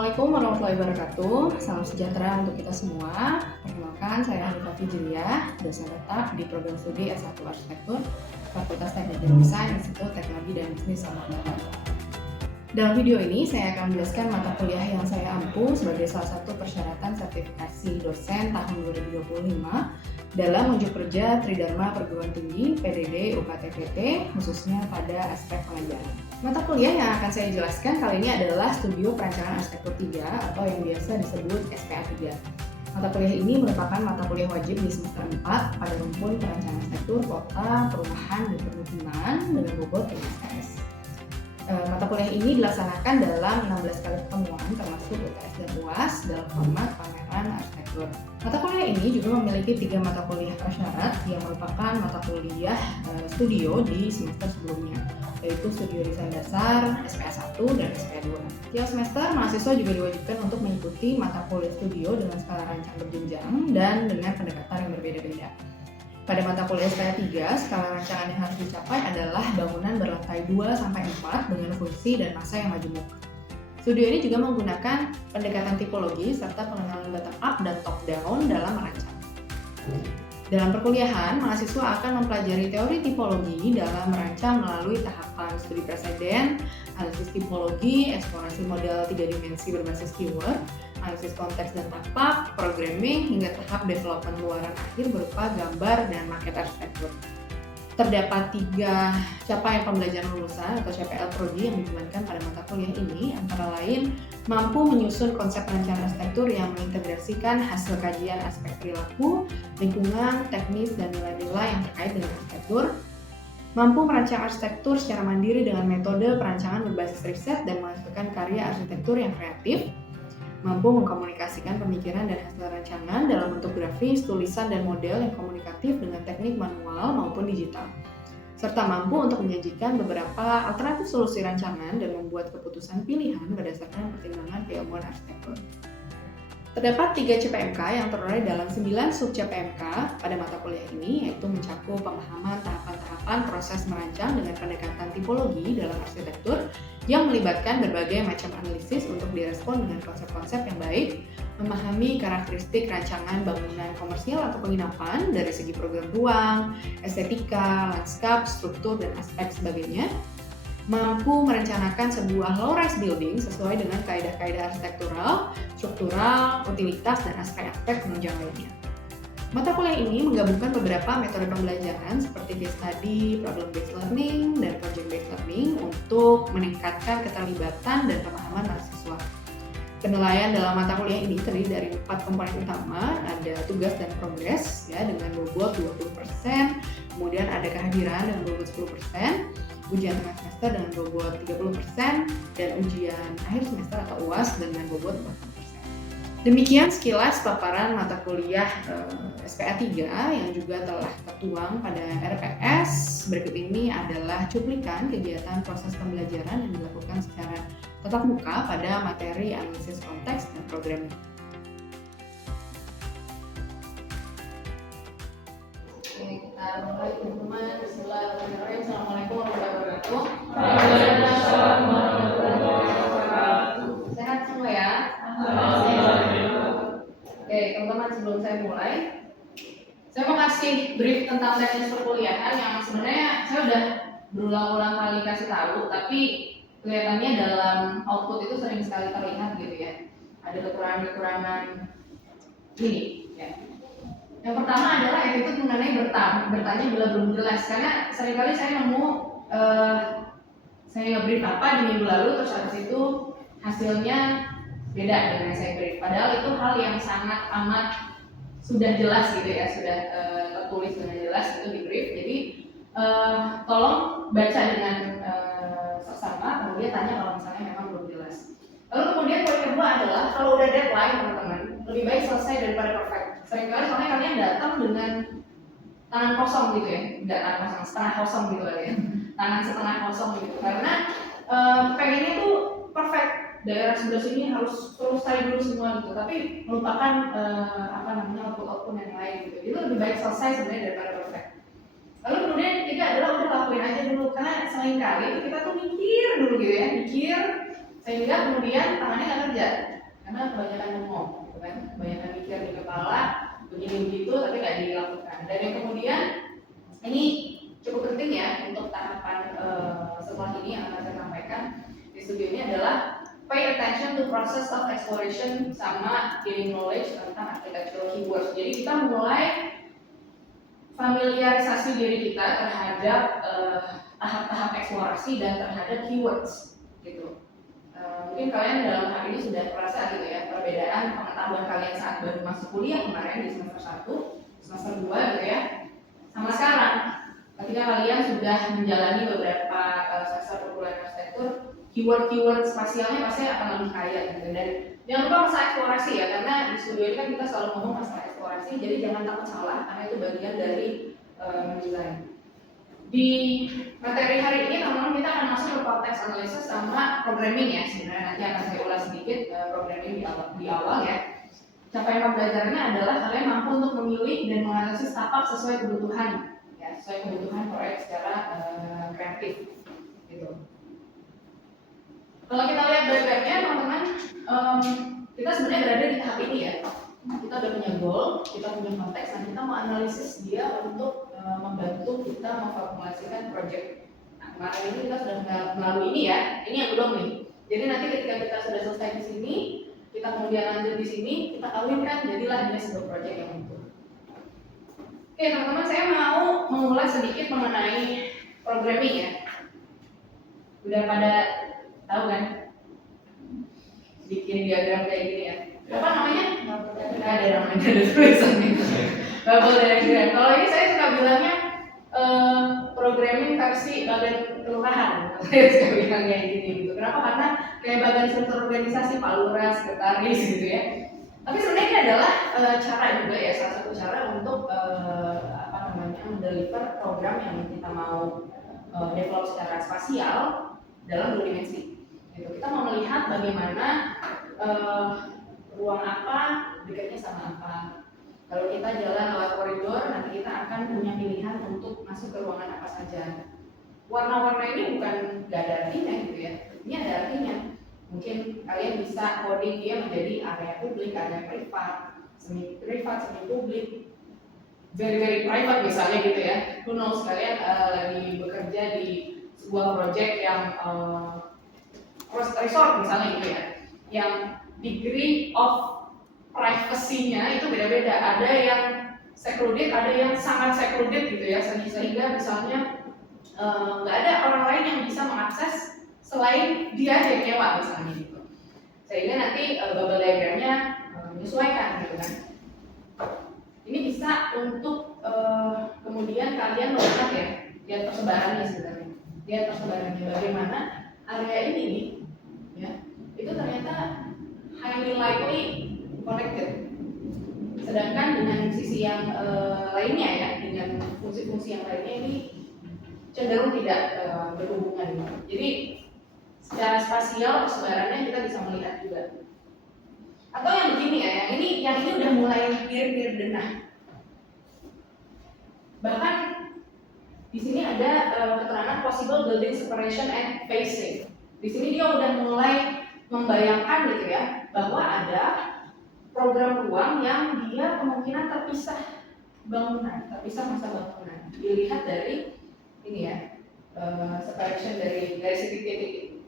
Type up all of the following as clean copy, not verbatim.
Assalamualaikum warahmatullahi wabarakatuh. Salam sejahtera untuk kita semua. Perkenalkan, saya Hanifah Fijriyah, dosen tetap di program studi S1 Arsitektur, Fakultas Teknik dan Desain, Institut Teknologi dan Bisnis Samarinda. Dalam video ini, saya akan menjelaskan mata kuliah yang saya ampu sebagai salah satu persyaratan sertifikasi dosen tahun 2025 dalam unjuk kerja Tridharma Perguruan Tinggi PDD UKT-PT, khususnya pada aspek pengajaran. Mata kuliah yang akan saya jelaskan kali ini adalah Studio Perancangan Arsitektur 3 atau yang biasa disebut SPA 3. Mata kuliah ini merupakan mata kuliah wajib di semester 4 pada rumpun perancangan arsitektur kota, perumahan, dan permukiman dengan bobot SKS. Mata kuliah ini dilaksanakan dalam 16 kali pertemuan termasuk UTS dan UAS dalam format pameran arsitektur. Mata kuliah ini juga memiliki 3 mata kuliah prasyarat yang merupakan mata kuliah studio di semester sebelumnya, yaitu Studio Desain Dasar, SPA 1, dan SPA 2. Tiap semester, mahasiswa juga diwajibkan untuk mengikuti mata kuliah studio dengan skala rancang berjenjang dan dengan pendekatan yang berbeda-beda. Pada mata kuliah SPA 3, skala rancangan yang harus dicapai adalah bangunan berlantai 2-4 dengan fungsi dan masa yang majemuk. Studio ini juga menggunakan pendekatan tipologi serta pengenalan bottom up dan top down dalam merancang. Dalam perkuliahan, mahasiswa akan mempelajari teori tipologi dalam merancang melalui tahapan studi preseden, analisis tipologi, eksplorasi model 3 dimensi berbasis keyword, analisis konteks dan tapak, programming, hingga tahap development luaran akhir berupa gambar dan maket arsitektur. Terdapat 3 capaian pembelajaran lulusan atau CPL Prodi yang dibebankan pada mata kuliah ini, antara lain mampu menyusun konsep perancangan arsitektur yang mengintegrasikan hasil kajian aspek perilaku, lingkungan, teknis, dan nilai-nilai yang terkait dengan arsitektur, mampu merancang arsitektur secara mandiri dengan metode perancangan berbasis riset dan menghasilkan karya arsitektur yang kreatif, mampu mengkomunikasikan pemikiran dan hasil rancangan dalam bentuk grafis, tulisan, dan model yang komunikatif dengan teknik manual maupun digital, serta mampu untuk menyajikan beberapa alternatif solusi rancangan dan membuat keputusan pilihan berdasarkan pertimbangan keilmuan arsitektur. Terdapat 3 CPMK yang terurai dalam 9 sub CPMK pada mata kuliah ini, yaitu mencakup pemahaman tahapan-tahapan proses merancang dengan pendekatan tipologi dalam arsitektur yang melibatkan berbagai macam analisis untuk direspon dengan konsep-konsep yang baik, memahami karakteristik rancangan bangunan komersial atau penginapan dari segi program ruang, estetika, lanskap, struktur, dan aspek sebagainya, mampu merencanakan sebuah low-rise building sesuai dengan kaidah-kaidah arsitektural, struktural, utilitas, dan aspek-aspek penunjang lainnya. Mata kuliah ini menggabungkan beberapa metode pembelajaran seperti case study, problem-based learning, dan project-based learning untuk meningkatkan keterlibatan dan pemahaman mahasiswa. Penilaian dalam mata kuliah ini terdiri dari 4 komponen utama, ada tugas dan progres ya dengan bobot 20%, kemudian ada kehadiran dengan bobot 10%, ujian tengah semester dengan bobot 30%, dan ujian akhir semester atau UAS dengan bobot 40%. Demikian sekilas paparan mata kuliah SPA 3 yang juga telah tertuang pada RPS. Berikut ini adalah cuplikan kegiatan proses pembelajaran yang dilakukan secara tatap muka pada materi analisis konteks dan programming. Oke, kita mulai teman-teman. Bismillahirrahmanirrahim. Assalamualaikum warahmatullahi wabarakatuh. Waalaikumsalam warahmatullahi wabarakatuh. Sehat semua ya? Oke, teman-teman, sebelum saya mulai, saya mau kasih brief tentang teknis perkuliahan yang sebenarnya saya udah berulang-ulang kali kasih tahu, tapi kelihatannya dalam output itu sering sekali terlihat gitu ya. Ada kekurangan-kekurangan ini ya. Yang pertama adalah attitude mengenai bertanya bila belum jelas, karena seringkali saya nemu saya nge-brief apa di minggu lalu terus habis itu hasilnya beda dengan saya brief. Padahal itu hal yang sangat amat sudah jelas gitu ya, sudah tertulis dengan jelas itu di brief. Jadi tolong baca dengan seksama, kemudian tanya kalau misalnya memang belum jelas. Lalu kemudian poin kedua adalah kalau udah deadline teman-teman, lebih baik selesai daripada perfect. Seringkali soalnya kalian datang dengan tangan kosong gitu ya, enggak tangan kosong, setengah kosong gitu ya, tangan setengah kosong gitu. Karena pengennya tuh perfect, daerah sebelah sini harus selesai dulu semua gitu, tapi melupakan output yang lain gitu. Jadi lebih baik selesai sebenarnya daripada perfect. Lalu kemudian ketiga adalah udah lakuin aja dulu, karena seringkali kita tuh mikir dulu gitu ya, mikir sehingga kemudian tangannya nggak kerja karena kebanyakan ngomong, gitu kan, kebanyakan mikir di kepala begini begitu tapi nggak dilakukan. Dan yang kemudian ini cukup penting ya untuk tahapan setelah ini yang akan saya sampaikan di studio ini adalah pay attention to process of exploration sama gaining knowledge tentang architectural keywords. Jadi kita mulai familiarisasi diri kita terhadap tahap-tahap eksplorasi dan terhadap keywords gitu. Mungkin kalian dalam hal ini sudah terasa gitu ya perbedaan pengetahuan kalian saat baru masuk kuliah kemarin di semester 1, semester 2 gitu ya, sama sekarang ketika kalian sudah menjalani beberapa semester perkuliahan arsitektur, keyword spasialnya pasti akan lebih kaya gitu. Dan jangan lupa masalah eksplorasi ya, karena di studio ini kan kita selalu ngomong masalah eksplorasi, jadi jangan takut salah karena itu bagian dari mendesain. Di materi hari ini teman-teman kita akan masuk ke konteks analisis sama programming ya. Sebenarnya nanti akan saya ulas sedikit programming di awal ya. Capaian pembelajarannya adalah kalian mampu untuk memilih dan menganalisis tapak sesuai kebutuhan ya, sesuai kebutuhan proyek secara kreatif gitu. Kalau kita lihat diagramnya teman-teman, kita sebenarnya berada di tahap ini ya. Kita udah punya goal, kita punya konteks, dan kita mau analisis dia untuk membantu kita memformulasikan project. Nah, kemarin ini kita sudah melalui ini ya, ini yang belum nih. Jadi nanti ketika kita sudah selesai di sini, kita kemudian lanjut di sini, kita kawinkan, jadilah dia sebuah project yang utuh. Oke teman-teman, saya mau mengulas sedikit mengenai programming ya. Udah pada tahu kan? Bikin diagram kayak gini ya. Apa namanya? Nggak ada namanya, ada tulisannya. Bubble diagram. Kalau ini saya suka bilangnya programming versi bagian kelurahan. Saya suka bilang kayak gini gitu. Kenapa? Karena kayak bagian struktur organisasi, Pak Lurah, sekretaris gitu ya. Tapi sebenarnya ini adalah cara juga ya, salah satu cara untuk mendeliver program yang kita mau develop secara spasial dalam 2 dimensi. Gitu. Kita mau melihat bagaimana ruang apa dekatnya sama apa. Kalau kita jalan lewat koridor, nanti kita akan punya pilihan untuk masuk ke ruangan apa saja. Warna-warna ini bukan nggak ada artinya gitu ya. Ini ada artinya. Mungkin kalian bisa coding dia menjadi area publik, area privat, semi publik, very private misalnya gitu ya. Who knows, kalian lagi bekerja di sebuah project yang resort misalnya gitu ya, yang degree of privacy-nya itu beda-beda. Ada yang secluded, ada yang sangat secluded gitu ya, sehingga misalnya nggak ada orang lain yang bisa mengakses selain dia aja yang nyewa misalnya gitu. Sehingga nanti bubble diagramnya menyesuaikan gitu kan. Ini bisa untuk kemudian kalian melihat ya, lihat persebarannya sebenarnya. Lihat persebarannya bagaimana area ini nih, ya, itu ternyata highly likely connected. Sedangkan dengan sisi yang lainnya ya, dengan fungsi-fungsi yang lainnya ini cenderung tidak berhubungan. Jadi secara spasial persebarannya kita bisa melihat juga. Atau yang begini ya, yang ini udah mulai mirip-mirip denah. Bahkan di sini ada keterangan possible building separation and phasing. Di sini dia udah mulai membayangkan gitu ya, bahwa ada program ruang yang dia kemungkinan terpisah bangunan, terpisah masa bangunan. Dilihat dari ini ya, separation dari titik-titik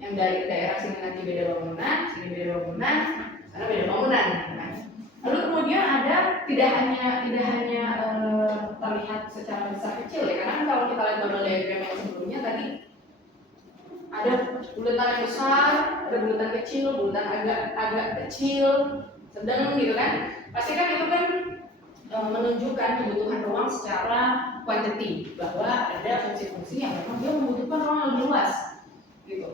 yang dari daerah sini nanti beda bangunan, sini beda bangunan, sana beda bangunan. Kan? Lalu kemudian ada tidak hanya terlihat secara besar kecil ya, karena kalau kita lihat bubble diagram yang sebelumnya tadi ada bulatan yang besar, ada bulatan kecil, bulatan agak kecil, sedang gitu kan. Pasti kan itu kan menunjukkan kebutuhan ruang secara quantity, bahwa ada fungsi-fungsi yang memang dia membutuhkan ruang yang lebih luas gitu.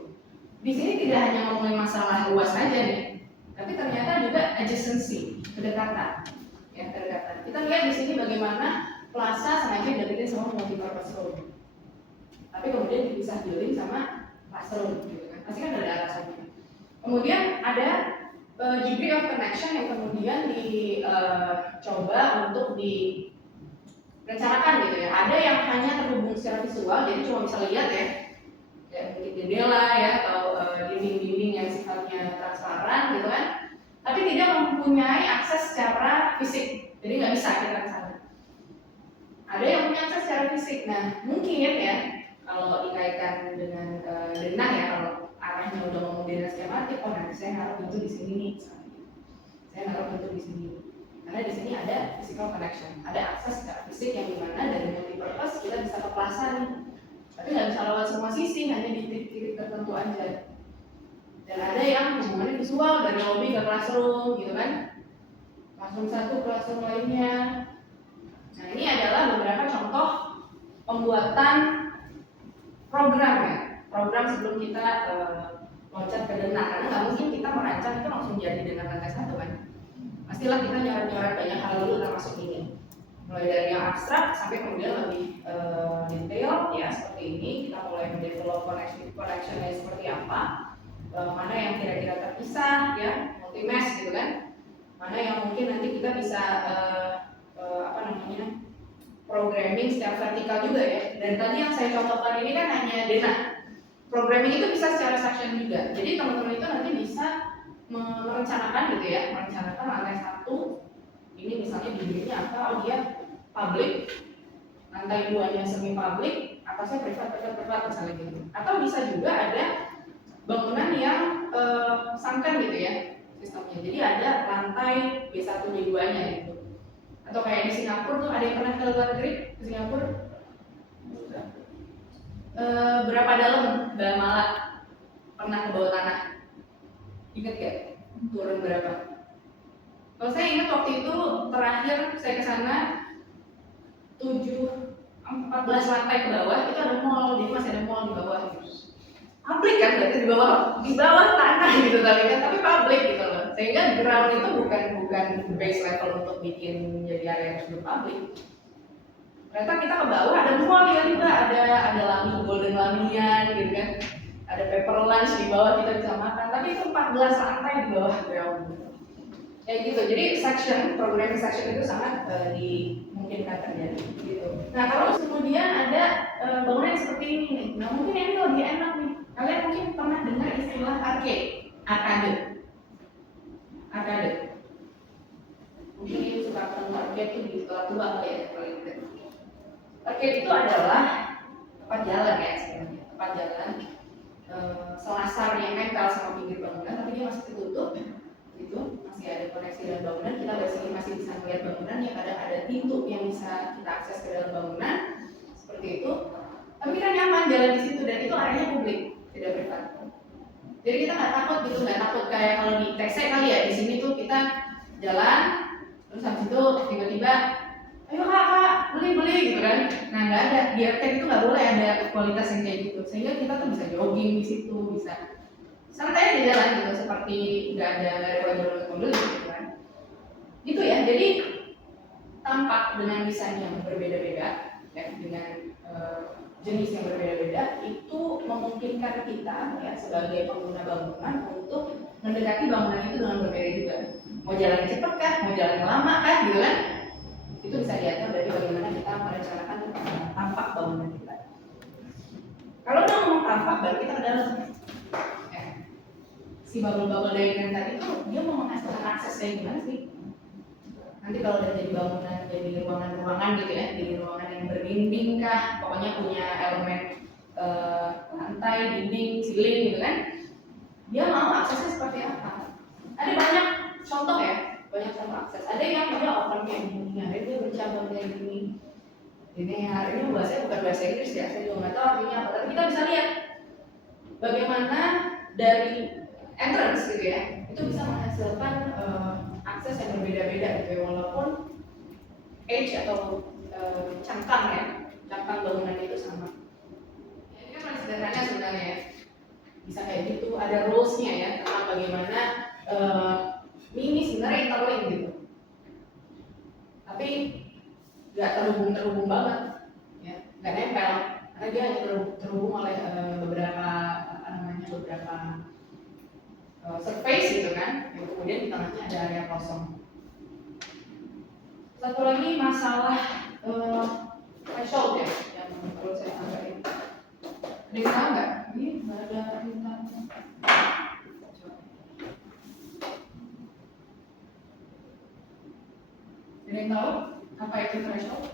Di sini tidak hanya ngomongin masalah luas aja nih, tapi ternyata juga adjacency, kedekatan. Ya, kedekatan. Kita lihat di sini bagaimana plaza sengaja dibikin sama multi-purpose room. Tapi kemudian dipisah building sama classroom gitu kan. Pasti kan ada alasannya. Kemudian ada degree of connection yang kemudian dicoba untuk direncanakan gitu ya. Ada yang hanya terhubung secara visual, jadi cuma bisa lihat ya mungkin jendela ya, atau dinding-dinding tidak mempunyai akses secara fisik, jadi nggak bisa kita ke sana. Ada yang punya akses secara fisik. Nah, mungkin ya kalau dikaitkan dengan denah ya, kalau arahnya udah ngomong denah skematik, oh nanti saya naruh pintu di sini nih, saya naruh pintu di sini. Karena di sini ada physical connection, ada akses secara fisik yang dimana dari multipurpose kita bisa ke plaza nih. Tapi nggak bisa lewat semua sisi, hanya di titik-titik tertentu aja. Dan ada yang hubungannya visual dari lobby ke classroom, gitu kan? Classroom satu, classroom lainnya. Nah, ini adalah beberapa contoh pembuatan program ya. Program sebelum kita loncat ke denah, karena nggak mungkin kita merancang itu langsung jadi denah lantai satu kan. Pastilah kita nyoret-nyoret banyak hal dulu termasuk ini. Mulai dari yang abstrak sampai kemudian lebih detail ya seperti ini. Kita mulai mendevelop connection-nya seperti apa, mana yang kira-kira terpisah ya, multi-mesh gitu kan. Mana yang mungkin nanti kita bisa programming secara vertikal juga ya. Dan tadi yang saya contohkan ini kan hanya denah. Programming itu bisa secara section juga. Jadi teman-teman itu nanti bisa merencanakan gitu ya, merencanakan lantai satu ini misalnya dindingnya apa, oh dia public, lantai 2-nya semi public, atasnya privat misalnya gitu. Atau bisa juga ada bangunan yang sunken gitu ya sistemnya. Jadi ada lantai B1 B2-nya gitu. Atau kayak di Singapura tuh, ada yang pernah ke luar negeri ke Singapura? Berapa dalam Mbak Mala pernah ke bawah tanah? Ingat gak? Turun berapa? Kalau saya ingat waktu itu terakhir saya ke sana 14 lantai ke bawah itu ada mall, jadi masih ada mall di bawah. Publik kan berarti di bawah tanah gitu tapi publik gitu loh. Sehingga ground itu bukan base level untuk bikin jadi area yang sudah publik. Ternyata kita ke bawah ada mall ya juga, ada lami golden lamian gitu kan. Ada paper lunch di bawah kita bisa makan, tapi itu 14 lantai di bawah ground. Kayak gitu. Jadi programming section itu sangat dimungkinkan terjadi gitu. Nah, kalau kemudian ada bangunan seperti ini nih. Nah, mungkin ini lebih enak nih. Kalian mungkin pernah dengar istilah arcade. Mungkin ini suka ketemu arcade itu di sekolah tua kali ya, kalau gitu. Arcade itu adalah tempat jalan ya sebenarnya, tempat jalan selasar yang nempel sama pinggir bangunan, tapi dia masih tertutup, gitu, masih ada koneksi dengan bangunan. Kita masih bisa melihat bangunan yang ada pintu yang bisa kita akses ke dalam bangunan, seperti itu. Tapi kita nyaman jalan di situ dan itu areanya publik, tidak privat. Jadi kita nggak takut kayak kalau di TC kali ya, di sini tuh kita jalan, terus habis itu tiba-tiba, ayo kak beli gitu kan. Nah nggak ada, di arcade itu nggak boleh ada kualitas yang kayak gitu, sehingga kita tuh bisa jogging di situ, bisa santai di jalan gitu, seperti nggak ada modul gitu kan. Gitu ya, jadi tampak dengan desain yang berbeda-beda ya, dengan jenis yang berbeda-beda, itu memungkinkan kita ya sebagai pengguna bangunan untuk mendekati bangunan itu dengan berbeda juga. Mau jalan cepat kah, mau jalan lama kah gitu kan. Itu bisa diatur dari bagaimana kita merencanakan tampak bangunan kita. Kalau udah ngomong tampak, baru kita ke dalam. Si bubble diagram tadi tuh dia mau menghasilkan akses kayak gimana sih? Nanti kalau udah jadi bangunan, jadi ruangan-ruangan gitu ya, jadi ruangan yang berdinding kah, pokoknya punya elemen lantai, dinding, ceiling gitu kan. Dia mau aksesnya seperti apa? Ada banyak contoh ya, banyak contoh akses. Ada yang dia open kayak gini, ada dia bercabang kayak gini. Ini hari ini bahasanya bukan bahasa Inggris ya, saya juga nggak tahu artinya apa. Tapi kita bisa lihat bagaimana dari entrance gitu ya, itu bisa menghasilkan akses yang berbeda-beda gitu ya, walaupun edge atau cangkang bangunan itu sama. Ya, ini kan paling sederhana sebenarnya ya, bisa kayak gitu. Ada rules-nya ya tentang bagaimana ini sebenarnya interlink gitu, tapi nggak terhubung banget, ya nggak nempel, karena dia hanya terhubung oleh beberapa surface gitu kan, yang kemudian di tengahnya ada area kosong. Satu lagi masalah threshold ya, yang perlu saya sampaikan. Ada yang tahu nggak? Ini nggak ada perintahnya. tahu apa itu threshold?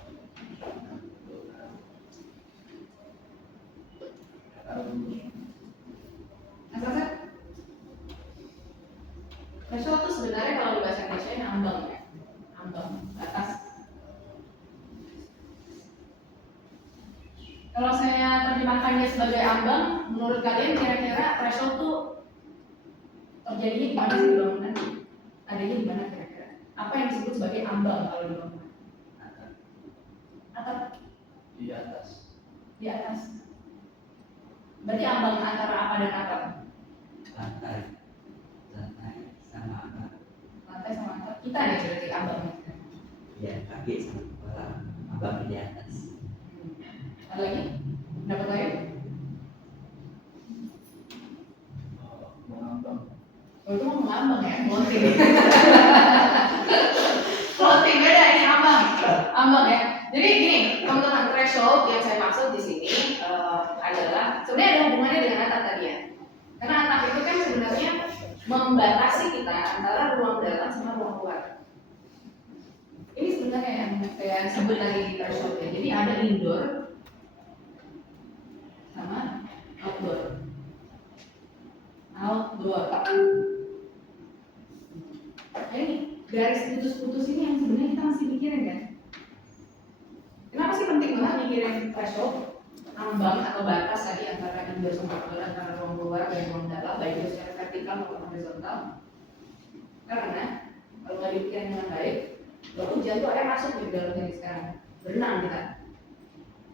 Asal threshold itu sebenarnya kalau di bahasa Indonesia ini ambang ya, ambang batas. Kalau saya terjemahkannya sebagai ambang, menurut kalian kira-kira threshold itu terjadinya di mana sih di bangunan? Adanya di mana kira-kira? Apa yang disebut sebagai ambang kalau di bangunan? Atap. Di atas. Di atas. Berarti ambang antara apa dan atap? Lantai sama atap. Lantai sama atap. Kita nih berarti ambangnya. Ya, kaki sama kepala. Ambang di atas. Ada lagi? Dapat lagi? Mengambang. Oh, itu mau mengambang ya? Floating. Floating beda ini ambang. Ambang ya. Jadi gini, teman-teman, threshold yang saya maksud di sini adalah sebenarnya ada hubungannya dengan atap tadi ya. Karena atap itu kan sebenarnya membatasi kita antara ruang dalam sama ruang luar. Ini sebenarnya yang saya sebut tadi di threshold ya. Jadi ada indoor sama outdoor. Outdoor. Nah, ini garis putus-putus ini yang sebenarnya kita masih mikirin kan? Kenapa sih penting banget mikirin threshold, ambang atau batas tadi antara indoor sama outdoor, antara ruang luar dan ruang dalam, baik itu secara vertikal maupun horizontal? Karena kalau nggak dipikirin dengan baik, kalau hujan tuh air masuk di dalam ini sekarang, berenang kita.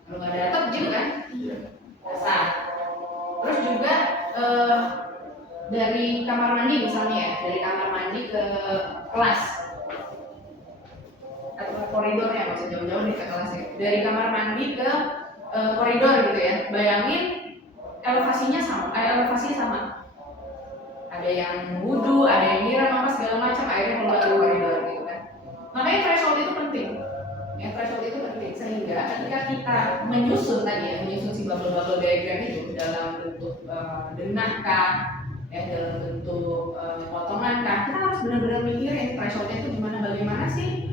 Kalau nggak ada atap, jauh kan? Iya. Basah. Terus juga dari kamar mandi misalnya ya, dari kamar mandi ke kelas atau ke koridor ya, maksud jauh-jauh nih ke kelas ya. Dari kamar mandi ke koridor gitu ya. Bayangin elevasinya sama. Ada yang wudhu, ada yang nyiram apa segala macam, airnya keluar dari koridor gitu kan. Makanya threshold itu penting. Ya, threshold itu penting sehingga ketika kita menyusun tadi ya, menyusun si bubble diagram itu dalam bentuk denah kah, ya dalam bentuk potongan kah, kita harus benar-benar mikirin thresholdnya itu gimana, bagaimana sih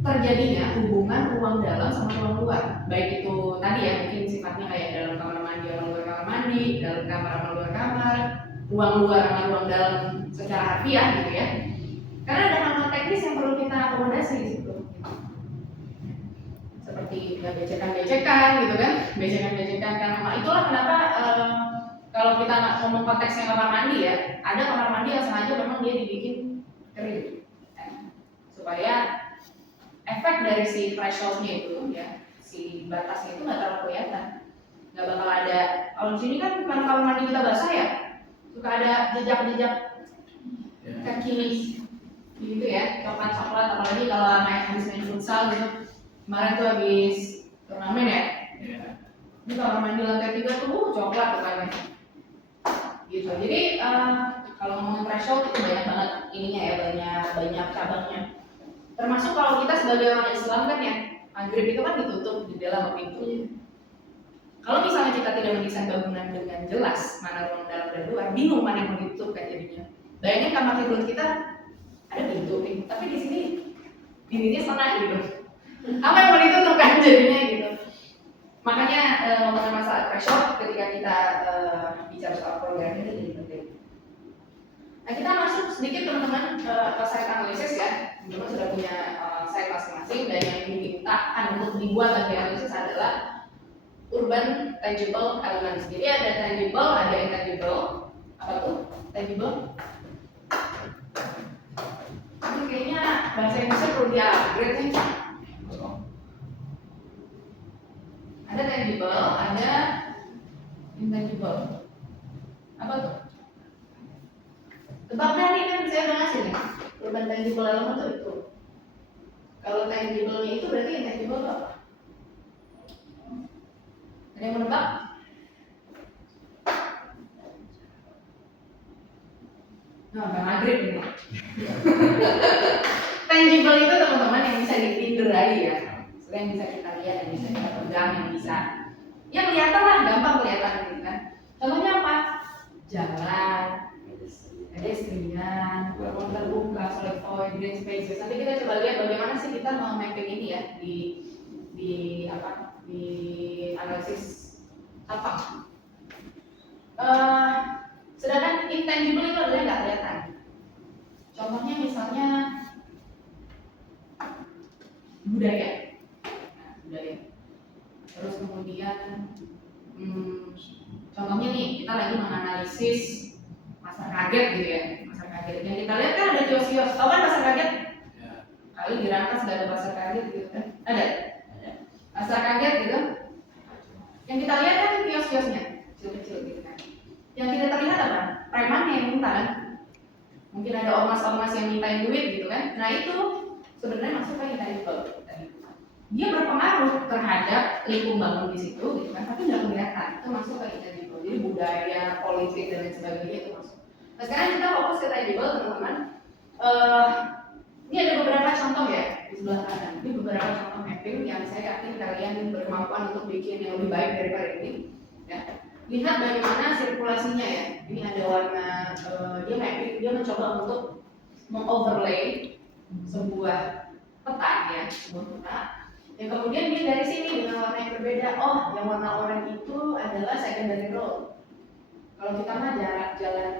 terjadinya hubungan ruang dalam sama ruang luar. Baik itu tadi ya mungkin sifatnya kayak dalam kamar mandi sama luar kamar mandi, dalam kamar sama luar kamar, ruang luar sama ruang dalam secara harfiah gitu ya. Karena ada hal-hal teknis yang perlu kita akomodasi di situ. Seperti ya, becekan gitu kan, becekan karena itulah kenapa kalau kita ngomong konteksnya kamar mandi ya, ada kamar mandi yang sengaja memang dia dibikin kering supaya efek dari si thresholdnya itu ya, si batasnya itu nggak terlalu kelihatan, nggak bakal ada. Kalau di sini kan karena kamar mandi kita basah ya, suka ada jejak-jejak kaki gitu ya, coklat, apalagi kalau habis main futsal gitu. Kemarin tuh habis turnamen ya, ini kamar mandi lantai 3 tuh coklat tuh kan gitu. Jadi kalau ngomongin threshold itu banyak banget ininya ya, banyak cabangnya. Termasuk kalau kita sebagai orang Islam kan ya, maghrib itu kan ditutup di dalam pintunya. Kalau misalnya kita tidak mendesain bangunan dengan jelas mana ruang dalam dan luar, bingung mana yang mau ditutup kan jadinya. Bayangin kamar tidur kita ada pintu nih, tapi di sini dindingnya setengah gitu. Apa yang mau ditutup kan jadinya gitu. Makanya ngomongin masalah threshold ketika kita bicara soal program ini jadi penting. Nah, kita masuk sedikit teman-teman ke site analisis ya. Teman-teman sudah punya site masing-masing, dan yang dimintakan untuk dibuat bagi analisis adalah urban tangible elements. Jadi ada tangible, ada intangible. Apa tuh tangible? Ini kayaknya bahasa Indonesia perlu di-upgrade nih. Ada tangible, ada intangible. Apa tuh? Tebak dah nih, kan saya udah ngasih nih. Urban tangible element itu. Kalau tangible-nya itu berarti intangible itu apa? Ada yang menebak? Nah, Bang Agrib ini. Tangible itu teman-teman yang bisa diinderai ya. Yang bisa kita lihat, yang bisa kita pegang, yang bisa ya kelihatan lah, gampang kelihatan gitu kan. Contohnya apa? Jalan, pedestrian, ruang terbuka, solid void, green spaces. Nanti kita coba lihat bagaimana sih kita memapping ini ya di analisis apa. Sedangkan intangible itu adalah yang nggak kelihatan. Contohnya misalnya budaya. Nah, budaya. Terus kemudian contohnya nih kita lagi menganalisis pasar kaget gitu ya, pasar kaget. Yang kita lihat kan ada kios-kios. Tahu kan pasar kaget? Ya. Kali di Rangkas sudah ada pasar kaget gitu kan? Ada. Pasar kaget gitu. Yang kita lihat kan kios-kiosnya kecil-kecil gitu kan. Yang tidak terlihat apa? Premannya yang minta kan? Mungkin ada ormas-ormas yang mintain duit gitu kan? Nah itu sebenarnya masuk ke intangible. Dia berpengaruh terhadap lingkungan bangun di situ gitu kan, tapi nggak kelihatan. Itu masuk ke intangible. Jadi budaya, politik dan lain sebagainya itu masuk. Nah sekarang kita fokus ke tangible teman-teman. Ini ada beberapa contoh ya di sebelah kanan. Ini beberapa contoh mapping yang saya yakin kalian berkemampuan untuk bikin yang lebih baik daripada ini. Ya. Lihat bagaimana sirkulasinya ya. Ini ada warna, dia mapping, dia mencoba untuk mengoverlay sebuah peta ya, sebuah peta. Yang kemudian dia dari sini dengan warna yang berbeda. Oh, yang warna oranye itu adalah secondary road. Kalau kita mah jalan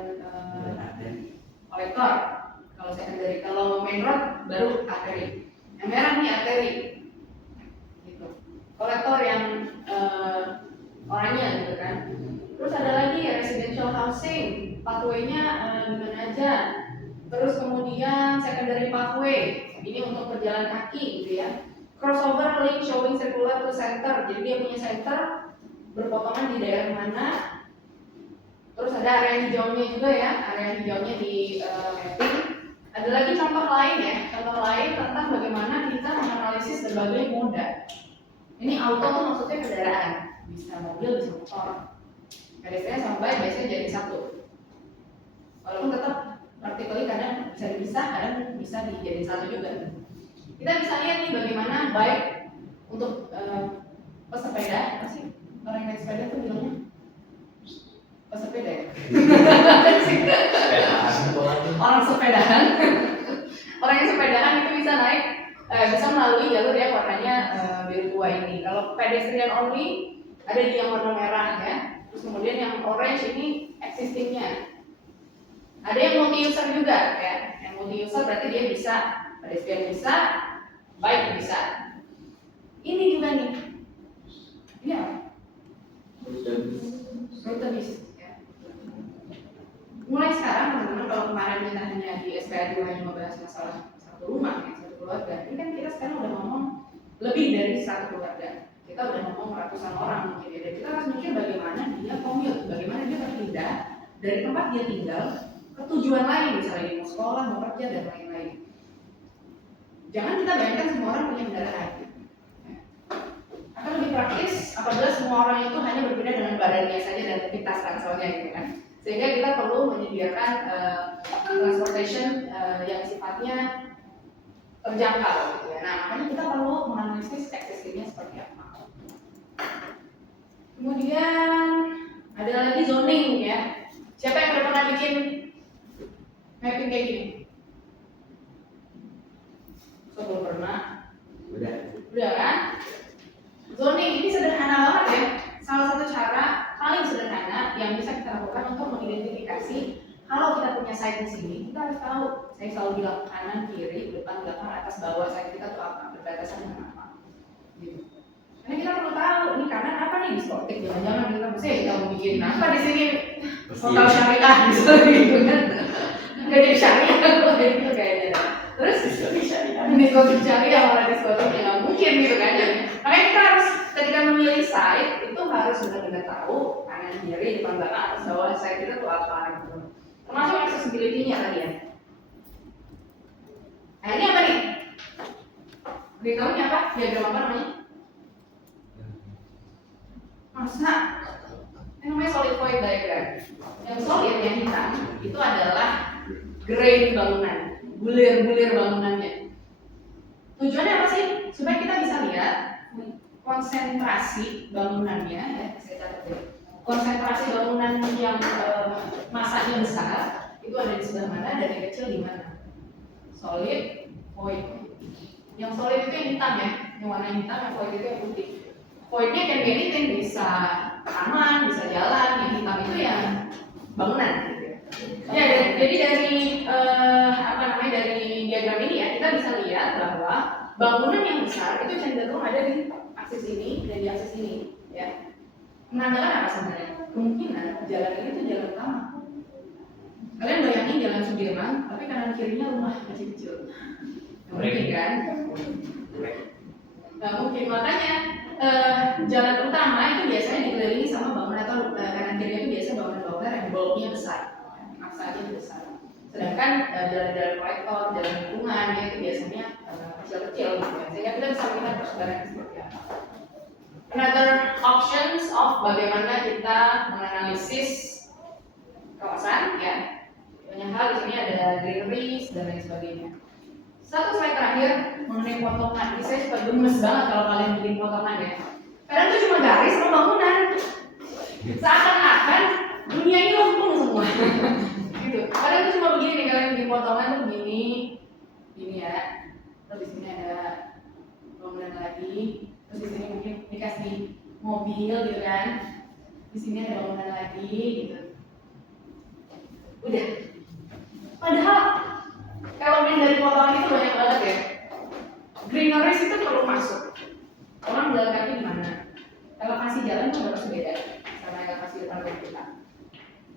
kolektor. Kalau secondary, kalau main road baru arteri. Yang merah nih arteri. Gitu. Kolektor yang oranye gitu kan. Terus ada lagi ya residential housing, pathway-nya gimana aja. Terus kemudian secondary pathway, ini untuk berjalan kaki gitu ya. Crossover link showing circular to center, jadi dia punya center berpotongan di daerah mana. Terus ada area hijaunya juga ya, area hijaunya di mapping. Ada lagi contoh lain ya, contoh lain tentang bagaimana kita menganalisis berbagai moda. Ini auto tuh maksudnya kendaraan, bisa mobil, bisa motor. Garisnya sampai biasanya jadi satu. Walaupun tetap praktikally kadang bisa dipisah, kadang bisa dijadiin satu juga. Kita bisa lihat nih bagaimana baik untuk pesepeda, apa sih orang yang naik sepeda tuh bilangnya pesepeda ya? Orang sepedahan, orang yang sepedahan itu bisa naik, bisa melalui jalur yang warnanya biru tua ini. Kalau pedestrian only ada di yang warna merah ya. Terus kemudian yang orange ini existingnya. Ada yang multi user juga ya. Yang multi user berarti dia bisa pedestrian bisa, bike bisa. Ini juga nih. Ini apa? Rute bis. Ya. Mulai sekarang teman-teman, kalau kemarin kita hanya di SPA 2 hanya membahas masalah satu rumah, ya, satu keluarga. Ini kan kita sekarang udah ngomong lebih dari satu keluarga. Kita udah ngomong ratusan orang mungkin ya. Dan kita harus mikir bagaimana dia commute, bagaimana dia berpindah dari tempat dia tinggal ke tujuan lain, misalnya dia mau sekolah, mau kerja dan lain-lain. Jangan kita bayangkan semua orang punya kendaraan. Akan lebih praktis apabila semua orang itu hanya berpindah dengan badannya saja dan pintas ranselnya gitu kan. Sehingga kita perlu menyediakan transportation yang sifatnya terjangkau gitu ya. Nah, makanya kita perlu menganalisis existingnya seperti apa. Kemudian ada lagi zoning ya. Siapa yang udah pernah bikin mapping kayak gini? Belum pernah. Udah kan? Zoning ini sederhana banget ya. Salah satu cara paling sederhana yang bisa kita lakukan untuk mengidentifikasi kalau kita punya site di sini, kita harus tahu. Saya selalu bilang kanan, kiri, depan, belakang, atas, bawah site kita itu apa, berbatasan dengan apa. Gitu. Karena kita perlu tahu ini kanan apa nih diskotik, jangan-jangan kita mau bikin apa di sini hotel syariah gitu kan. Nggak jadi syariah kalau gitu kayaknya. Terus diskotik syariah malah diskotik yang nggak mungkin gitu kan. Makanya kita harus ketika memilih site itu harus benar-benar tahu kanan kiri depan belakang atas bawah site kita tuh apa gitu. Termasuk accessibility-nya tadi ya. Nah ini apa nih? Beritahunya apa? Diagram apa namanya? Masa? Ini namanya solid void diagram. Yang solid yang hitam itu adalah grain bangunan, bulir-bulir bangunannya. Tujuannya apa sih? Supaya kita bisa lihat konsentrasi bangunannya, ya, saya catat deh. Konsentrasi bangunan yang masanya besar itu ada di sebelah mana dan yang kecil di mana. Solid, void. Yang solid itu yang hitam ya, yang warna hitam, yang void itu yang putih. Voidnya can be anything, bisa taman, bisa jalan. Yang hitam itu yang bangunan. Gitu. Ya, jadi dari dari diagram ini ya kita bisa lihat bahwa bangunan yang besar itu cenderung ada di aksis ini dan di aksis ini. Ya. Menandakan apa sebenarnya? Kemungkinan jalan ini tuh jalan utama. Kalian bayangin jalan Sudirman, tapi kanan kirinya rumah kecil-kecil. Mungkin kan? Nah, mungkin makanya jalan utama itu biasanya dikelilingi sama bangunan atau kanan kirinya itu biasa bangunan-bangunan yang bulknya besar, maksanya besar. Sedangkan jalan-jalan kolektor, jalan lingkungan ya, itu biasanya kecil-kecil gitu ya. Sehingga kita bisa melihat persebaran seperti apa. Another options of bagaimana kita menganalisis kawasan ya. Banyak hal di sini ada greeneries dan lain sebagainya. Satu slide terakhir mengenai potongan. Ini saya suka gemes banget kalau kalian bikin potongan ya. Karena itu cuma garis sama bangunan. Seakan-akan dunia ini lempeng semua. Gitu. Padahal itu cuma begini nih, kalian bikin potongan tuh begini, gini ya. Terus di sini ada bangunan lagi. Terus di sini mungkin dikasih mobil gitu kan. Di sini ada bangunan lagi gitu. Udah. Padahal kalau main dari potongan itu banyak banget ya. Greeneries itu perlu masuk. Orang jalan kaki di mana? Elevasi jalan itu harus beda sama elevasi depan rumah kita.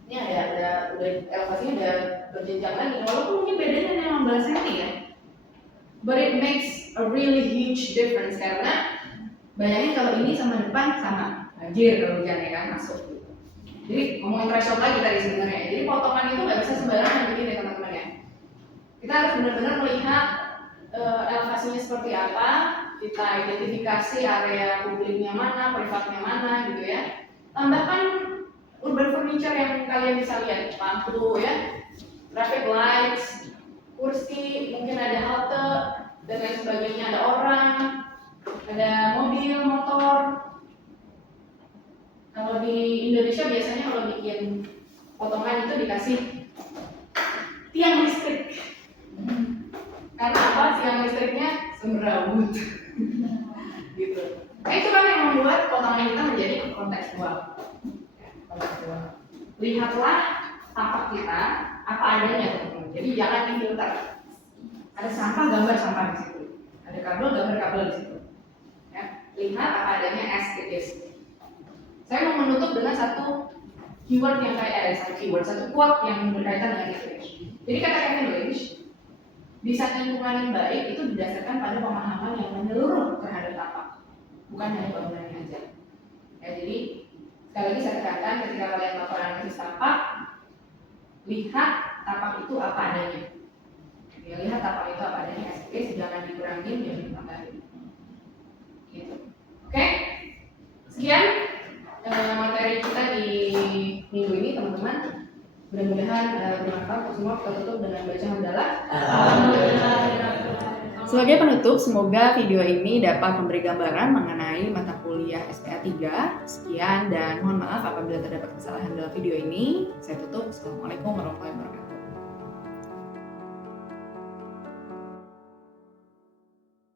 Ini ada udah elevasinya ada berjenjang lagi. Walaupun mungkin bedanya 16 cm ya. But it makes a really huge difference karena bayangin kalau ini sama depan sama banjir kalau hujan ya kan masuk. Jadi ngomongin threshold lagi tadi sebenarnya. Jadi potongan itu nggak bisa sembarangan begini teman-teman ya. Kita harus benar-benar melihat elevasinya seperti apa, kita identifikasi area publiknya mana, privatnya mana gitu ya. Tambahkan urban furniture yang kalian bisa lihat, lampu ya, traffic lights, kursi, mungkin ada halte dan lain sebagainya, ada orang, ada mobil, motor. Kalau di Indonesia biasanya kalau bikin potongan itu dikasih tiang listrik. Karena apa? Tiang listriknya semrawut. Gitu. Itu kan yang membuat potongan kita menjadi kontekstual. Lihatlah tapak kita apa adanya teman-teman. Jadi jangan difilter. Ada sampah, gambar sampah di situ. Ada kabel, gambar kabel di situ. Ya, lihat apa adanya as it is. Saya mau menutup dengan satu keyword yang satu quote yang berkaitan dengan itu. Jadi kata Kevin Lynch, desain lingkungan yang baik itu didasarkan pada pemahaman yang menyeluruh terhadap tapak, bukan hanya bangunannya aja. Ya, jadi sekali lagi saya tekankan ketika kalian melakukan analisis tapak, lihat tapak itu apa adanya. Ya, lihat tapak itu apa adanya, jangan dikurangin, jangan ditambahin. Gitu. Oke, sekian materi kita di minggu ini teman-teman. Mudah-mudahan bermanfaat untuk semua. Kita tutup dengan baca hamdalah. Sebagai penutup, semoga video ini dapat memberi gambaran mengenai mata kuliah SPA 3. Sekian dan mohon maaf apabila terdapat kesalahan dalam video ini. Saya tutup. Assalamualaikum warahmatullahi wabarakatuh.